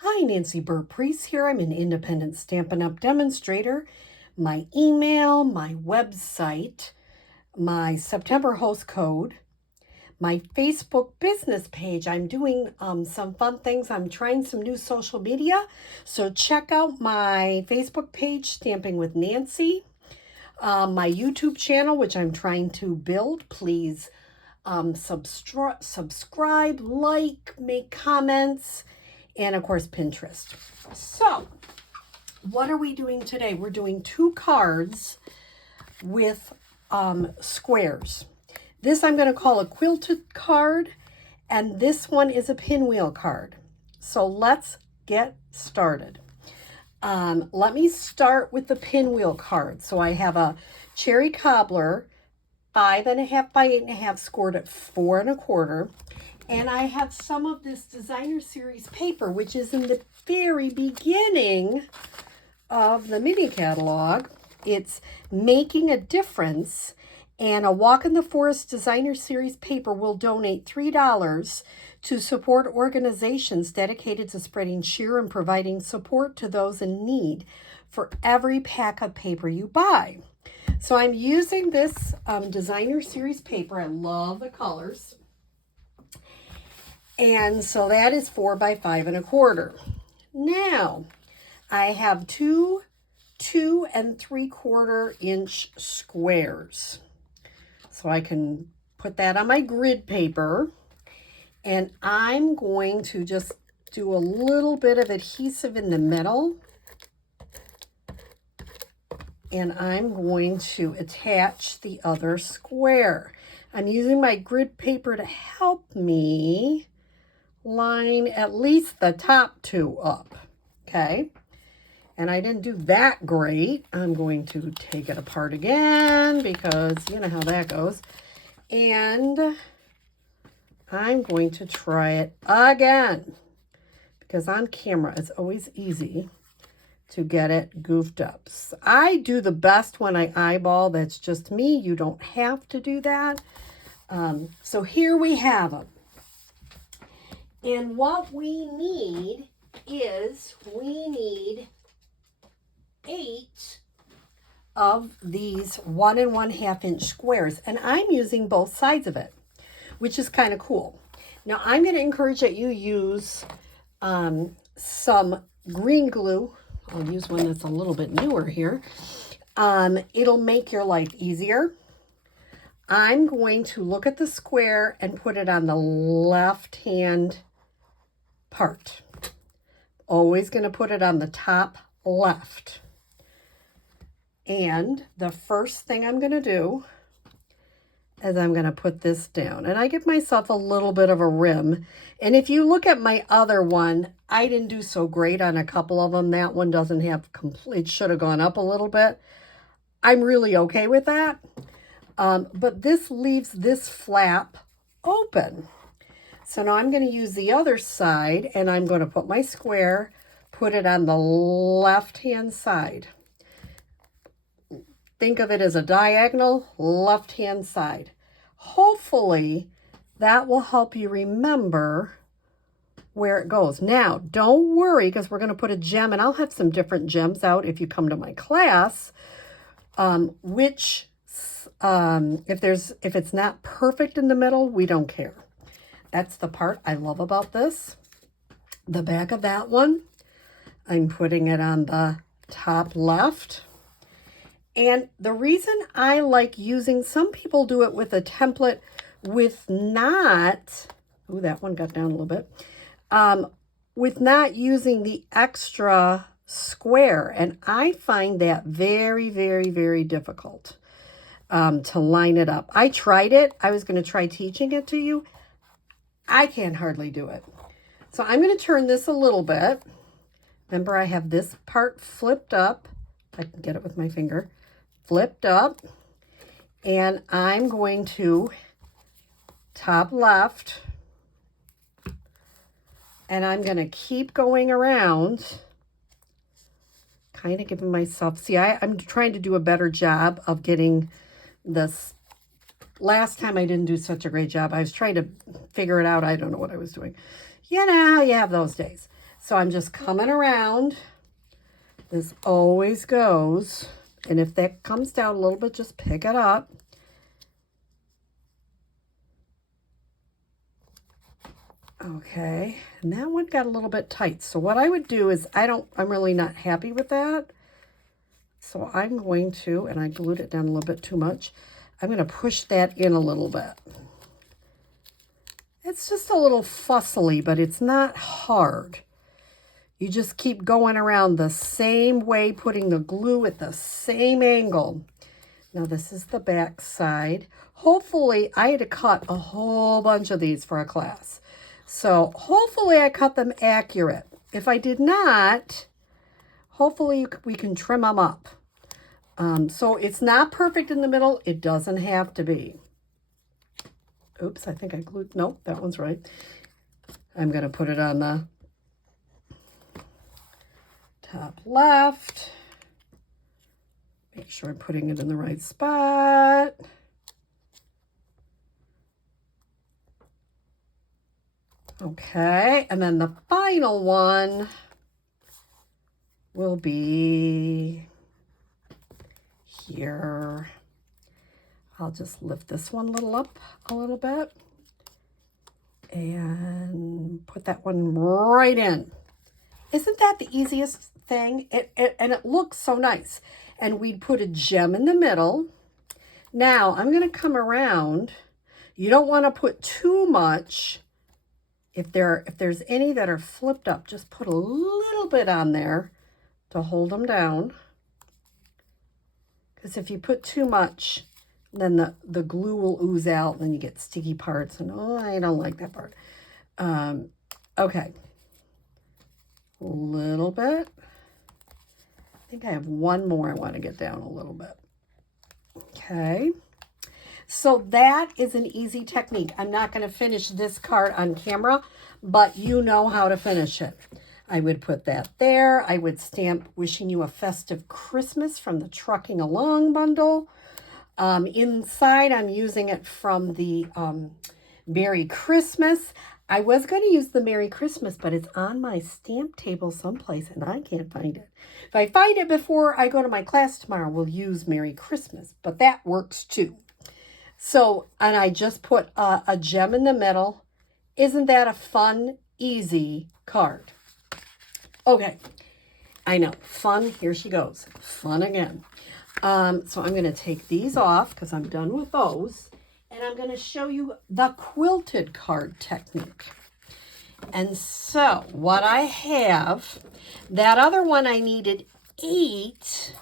Hi, Nancy Burt-Preece here. I'm an independent Stampin' Up! Demonstrator. My email, my website, my September host code, my Facebook business page. I'm doing some fun things. I'm trying some new social media. So check out my Facebook page, Stamping with Nancy. My YouTube channel, which I'm trying to build. Please subscribe, like, make comments, and of course Pinterest. So what are we doing today? We're doing 2 cards with squares. This I'm going to call a quilted card, and this one is a pinwheel card. So let's get started. Let me start with the pinwheel card. So I have a cherry cobbler, 5.5 by 8.5, scored at 4 1/4. And I have some of this designer series paper, which is in the very beginning of the mini catalog. It's Making a Difference, and a Walk in the Forest designer series paper will donate $3 to support organizations dedicated to spreading cheer and providing support to those in need for every pack of paper you buy. So I'm using this designer series paper. I love the colors. And so that is 4 by 5 1/4. Now, I have 2 2 3/4 inch squares. So I can put that on my grid paper. And I'm going to just do a little bit of adhesive in the middle. And I'm going to attach the other square. I'm using my grid paper to help me line at least the top 2 up, okay? And I didn't do that great. I'm going to take it apart again because you know how that goes. And I'm going to try it again because on camera it's always easy to get it goofed up. So I do the best when I eyeball. That's just me. You don't have to do that. So here we have them. And what we need is, we need 8 of these 1 1/2 inch squares. And I'm using both sides of it, which is kind of cool. Now I'm going to encourage that you use some green glue. I'll use one that's a little bit newer here. It'll make your life easier. I'm going to look at the square and put it on the left hand part. Always going to put it on the top left. And the first thing I'm going to do is I'm going to put this down. And I give myself a little bit of a rim. And if you look at my other one, I didn't do so great on a couple of them. That one doesn't have complete, should have gone up a little bit. I'm really okay with that. But this leaves this flap open. So now I'm going to use the other side, and I'm going to put my square, put it on the left-hand side. Think of it as a diagonal left-hand side. Hopefully, that will help you remember where it goes. Now, don't worry, because we're going to put a gem, and I'll have some different gems out if you come to my class, if it's not perfect in the middle, we don't care. That's the part I love about this. The back of that one, I'm putting it on the top left. And the reason I like using, some people do it with a template with not, ooh, that one got down a little bit, with not using the extra square. And I find that very, very, very difficult to line it up. I tried it. I was going to try teaching it to you. I can hardly do it. So I'm going to turn this a little bit. Remember, I have this part flipped up. I can get it with my finger. Flipped up. And I'm going to top left. And I'm going to keep going around. Kind of giving myself, see, I'm trying to do a better job of getting this. Last time I didn't do such a great job. I was trying to figure it out. I don't know what I was doing. You know, you have those days. So I'm just coming around. This always goes. And if that comes down a little bit, just pick it up. Okay, and that one got a little bit tight. So what I would do is, I'm really not happy with that. So I'm going to, and I glued it down a little bit too much. I'm going to push that in a little bit. It's just a little fussily, but it's not hard. You just keep going around the same way, putting the glue at the same angle. Now this is the back side. Hopefully, I had to cut a whole bunch of these for a class. So hopefully I cut them accurate. If I did not, hopefully we can trim them up. So it's not perfect in the middle. It doesn't have to be. Oops, I think I glued, nope, that one's right. I'm gonna put it on the top left. Make sure I'm putting it in the right spot. Okay, and then the final one will be here. I'll just lift this one up a little bit and put that one right in. Isn't that the easiest thing? And it looks so nice. And we'd put a gem in the middle. Now I'm going to come around. You don't want to put too much. If there's any that are flipped up, just put a little bit on there to hold them down. Because if you put too much, then the glue will ooze out, and then you get sticky parts, and oh, I don't like that part. Okay. A little bit. I think I have one more I want to get down a little bit. Okay. So that is an easy technique. I'm not going to finish this card on camera, but you know how to finish it. I would put that there. I would stamp "Wishing you a festive Christmas" from the Trucking Along bundle. Inside, I'm using it from the Merry Christmas. I was going to use the Merry Christmas, but it's on my stamp table someplace, and I can't find it. If I find it before I go to my class tomorrow, we'll use Merry Christmas, but that works too. So, and I just put a gem in the middle. Isn't that a fun, easy card? Okay, I know, fun, here she goes, fun again. So I'm going to take these off because I'm done with those. And I'm going to show you the quilted card technique. And so what I have, that other one I needed 8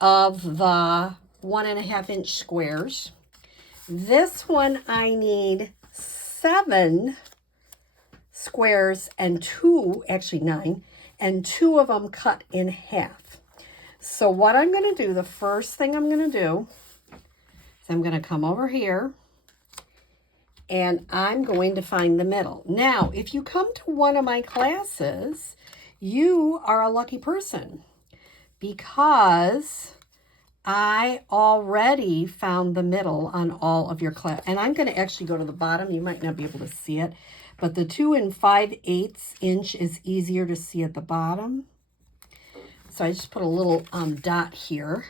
of the 1.5 inch squares. This one I need 7 squares and 2, actually 9, and 2 of them cut in half. So what I'm going to do, the first thing I'm going to do is I'm going to come over here and I'm going to find the middle. Now, if you come to one of my classes, you are a lucky person because I already found the middle on all of your class. And I'm going to actually go to the bottom. You might not be able to see it, but the 2 5/8 inch is easier to see at the bottom. So I just put a little dot here.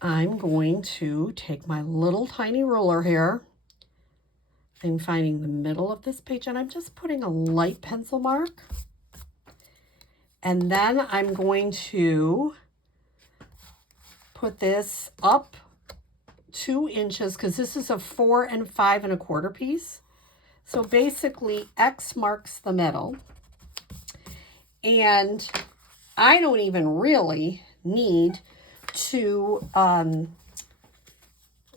I'm going to take my little tiny ruler here. I'm finding the middle of this page, and I'm just putting a light pencil mark. And then I'm going to put this up 2 inches because this is a 4 5 1/4 piece. So basically X marks the middle. And I don't even really need to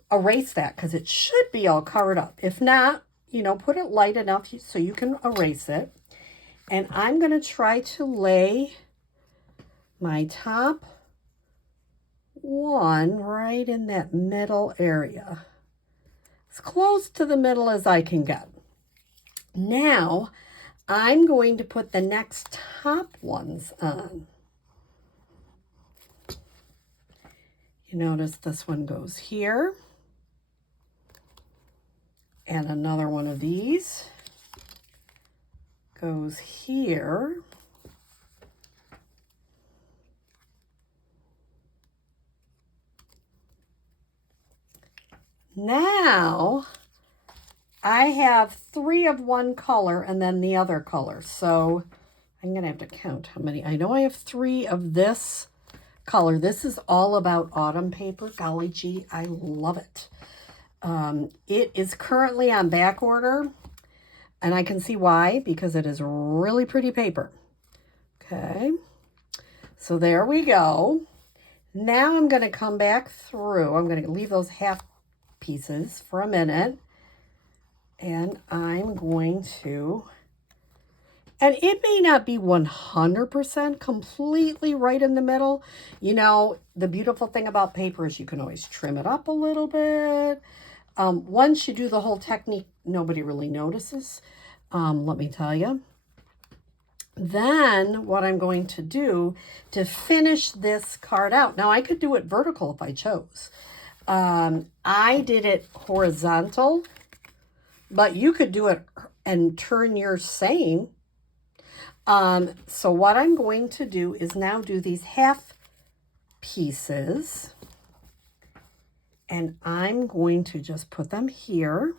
erase that because it should be all covered up. If not, you know, put it light enough so you can erase it. And I'm going to try to lay my top one right in that middle area. As close to the middle as I can get. Now, I'm going to put the next top ones on. You notice this one goes here. And another one of these goes here. Now, I have 3 of one color and then the other color. So I'm going to have to count how many. I know I have 3 of this color. This is all about autumn paper. Golly gee, I love it. It is currently on back order, and I can see why, because it is really pretty paper. Okay, so there we go. Now I'm going to come back through. I'm going to leave those half pieces for a minute, and I'm going to, and it may not be 100% completely right in the middle. You know, the beautiful thing about paper is you can always trim it up a little bit. Once you do the whole technique, nobody really notices, let me tell you. Then what I'm going to do to finish this card out, now I could do it vertical if I chose. I did it horizontal, but you could do it and turn your same. So what I'm going to do is now do these half pieces, and I'm going to just put them here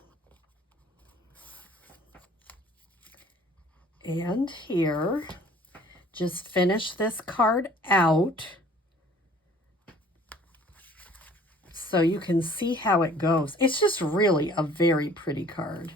and here. Just finish this card out so you can see how it goes. It's just really a very pretty card.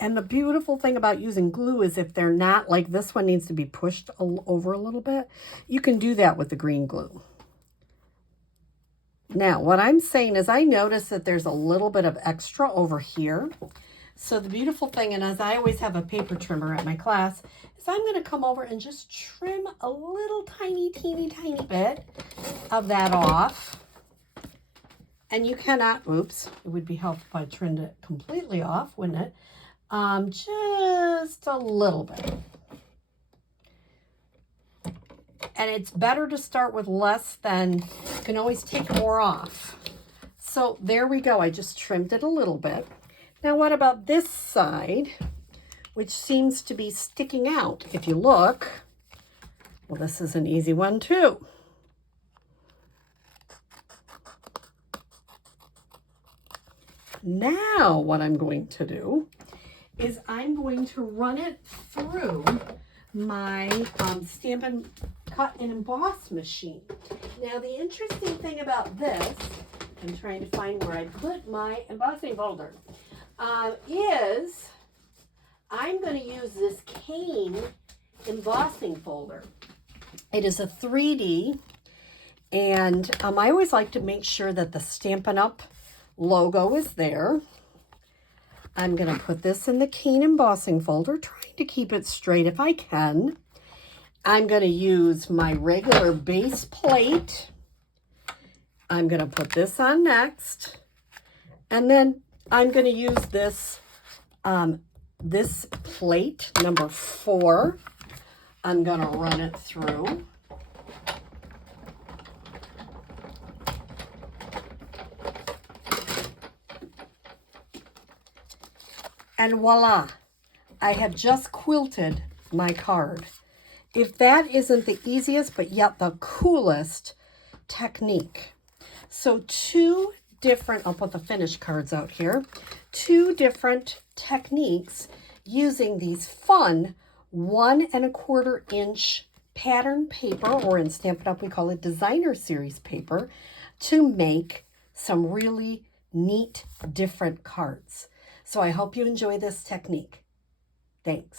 And the beautiful thing about using glue is if they're not, like this one needs to be pushed over a little bit, you can do that with the green glue. Now, what I'm saying is I notice that there's a little bit of extra over here. So the beautiful thing, and as I always have a paper trimmer at my class, is I'm going to come over and just trim a little tiny bit of that off. And you cannot, oops, it would be helpful if I trimmed it completely off, wouldn't it? Just a little bit. And it's better to start with less than, you can always take more off. So there we go. I just trimmed it a little bit. Now what about this side, which seems to be sticking out? If you look, well, this is an easy one too. Now what I'm going to do is I'm going to run it through my Stamp and Cut and Emboss machine. Now the interesting thing about this, I'm trying to find where I put my embossing folder, is I'm going to use this cane embossing folder. It is a 3D, and I always like to make sure that the Stampin' Up! Logo is there. I'm going to put this in the cane embossing folder, trying to keep it straight if I can. I'm going to use my regular base plate. I'm going to put this on next. And then I'm going to use this, this plate, number 4. I'm going to run it through. And voila, I have just quilted my card. If that isn't the easiest, but yet the coolest technique. So 2 different, I'll put the finished cards out here, 2 different techniques using these fun 1 1/4 inch pattern paper, or in Stampin' Up! We call it designer series paper, to make some really neat, different cards. So I hope you enjoy this technique. Thanks.